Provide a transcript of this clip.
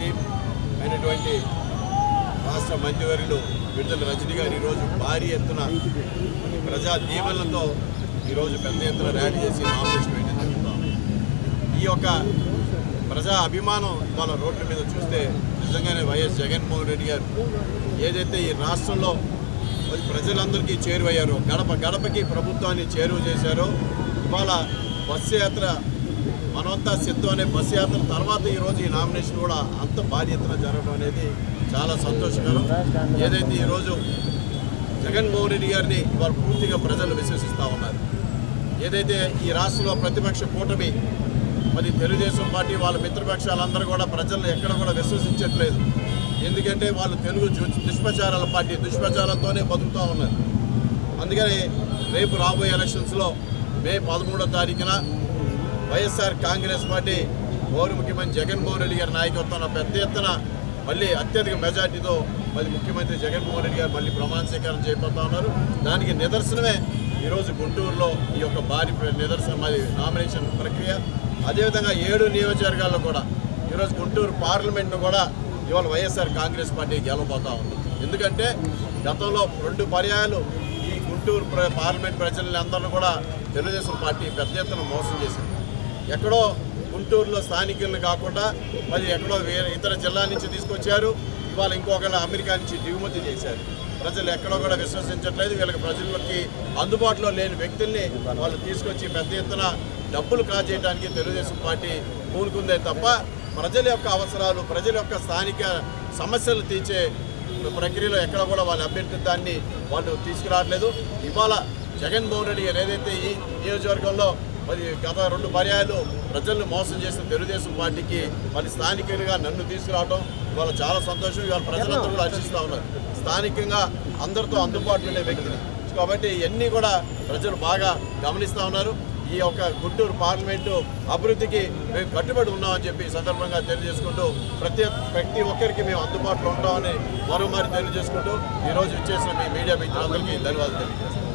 వ్యక్తి అయినటువంటి రాష్ట్ర మంత్రివర్యులు విడుదల రజనీ గారు ఈరోజు భారీ ఎత్తున ప్రజా దీవెనలతో ఈరోజు పెద్ద ఎత్తున ర్యాలీ చేసి నామినేషన్ వేయడం జరుగుతాం. ఈ యొక్క ప్రజా అభిమానం ఇవాళ రోడ్ల మీద చూస్తే నిజంగానే వైఎస్ జగన్మోహన్ రెడ్డి గారు ఏదైతే ఈ రాష్ట్రంలో ప్రజలందరికీ చేరువయ్యారో, గడప గడపకి ప్రభుత్వాన్ని చేరువ చేశారో, ఇవాళ బస్సు యాత్ర మనమంతా సిద్ధం అనే బస్సు యాత్ర తర్వాత ఈరోజు ఈ నామినేషన్ కూడా అంత భారీ ఎత్తున జరగడం అనేది చాలా సంతోషకరం. ఏదైతే ఈరోజు జగన్మోహన్ రెడ్డి గారిని ఇవాళ పూర్తిగా ప్రజలు విశ్వసిస్తూ ఉన్నారు. ఏదైతే ఈ రాష్ట్రంలో ప్రతిపక్ష కూటమి మరి తెలుగుదేశం పార్టీ వాళ్ళ మిత్రపక్షాలందరూ కూడా ప్రజలను ఎక్కడ కూడా విశ్వసించట్లేదు. ఎందుకంటే వాళ్ళు తెలుగు దుష్ప్రచారాల పార్టీ, దుష్ప్రచారాలతోనే బతుకుతూ ఉన్నారు. అందుకని రేపు రాబోయే ఎలక్షన్స్లో మే 13వ తారీఖున వైఎస్ఆర్ కాంగ్రెస్ పార్టీ గౌరవ ముఖ్యమంత్రి జగన్మోహన్ రెడ్డి గారి నాయకత్వంలో పెద్ద ఎత్తున మళ్ళీ అత్యధిక మెజార్టీతో మరి ముఖ్యమంత్రి జగన్మోహన్ రెడ్డి గారు మళ్ళీ ప్రమాణ స్వీకారం చేయబోతా ఉన్నారు. దానికి నిదర్శనమే ఈరోజు గుంటూరులో ఈ యొక్క భారీ నిదర్శనం మరి నామినేషన్ ప్రక్రియ. అదేవిధంగా 7 నియోజకవర్గాల్లో కూడా ఈరోజు గుంటూరు పార్లమెంట్ను కూడా ఇవాళ వైఎస్ఆర్ కాంగ్రెస్ పార్టీ గెలవబోతా ఉంది. ఎందుకంటే గతంలో 2 పర్యాయాలు ఈ గుంటూరు పార్లమెంట్ ప్రజలని అందరినీ కూడా తెలుగుదేశం పార్టీ పెద్ద ఎత్తున మోసం చేసింది. ఎక్కడో గుంటూరులో స్థానికులను కాకుండా మరి ఎక్కడో వేరే ఇతర జిల్లాల నుంచి తీసుకొచ్చారు. ఇవాళ ఇంకొకళ్ళు అమెరికా నుంచి దిగుమతి చేశారు. ప్రజలు ఎక్కడో కూడా విశ్వసించట్లేదు. వీళ్ళకి ప్రజలకి అందుబాటులో లేని వ్యక్తుల్ని వాళ్ళు తీసుకొచ్చి పెద్ద ఎత్తున డబ్బులు కాజేయడానికి తెలుగుదేశం పార్టీ పూనుకుందే తప్ప ప్రజల యొక్క అవసరాలు, ప్రజల యొక్క స్థానిక సమస్యలు తీర్చే ప్రక్రియలో ఎక్కడ కూడా వాళ్ళ అభ్యర్థిత్వాన్ని వాళ్ళు తీసుకురావట్లేదు. ఇవాళ జగన్మోహన్ రెడ్డి గారు ఏదైతే ఈ నియోజకవర్గంలో మరి గత 2 పర్యాయాలు ప్రజలను మోసం చేసిన తెలుగుదేశం పార్టీకి మరి స్థానికంగా నన్ను తీసుకురావడం ఇవాళ చాలా సంతోషం. ఇవాళ ప్రజలందరూ కూడా హర్షిస్తూ ఉన్నారు. స్థానికంగా అందరితో అందుబాటులో ఉండే వ్యక్తిని కాబట్టి ఇవన్నీ కూడా ప్రజలు బాగా గమనిస్తూ ఉన్నారు. ఈ యొక్క గుంటూరు పార్లమెంటు అభివృద్ధికి మేము కట్టుబడి ఉన్నామని చెప్పి సందర్భంగా తెలియజేసుకుంటూ ప్రతి ఒక్కరికి మేము అందుబాటులో ఉంటామని మరోమారి తెలియజేసుకుంటూ ఈరోజు ఇచ్చేసిన మీ మీడియా మిత్రులందరికీ ధన్యవాదాలు తెలియజేస్తాం.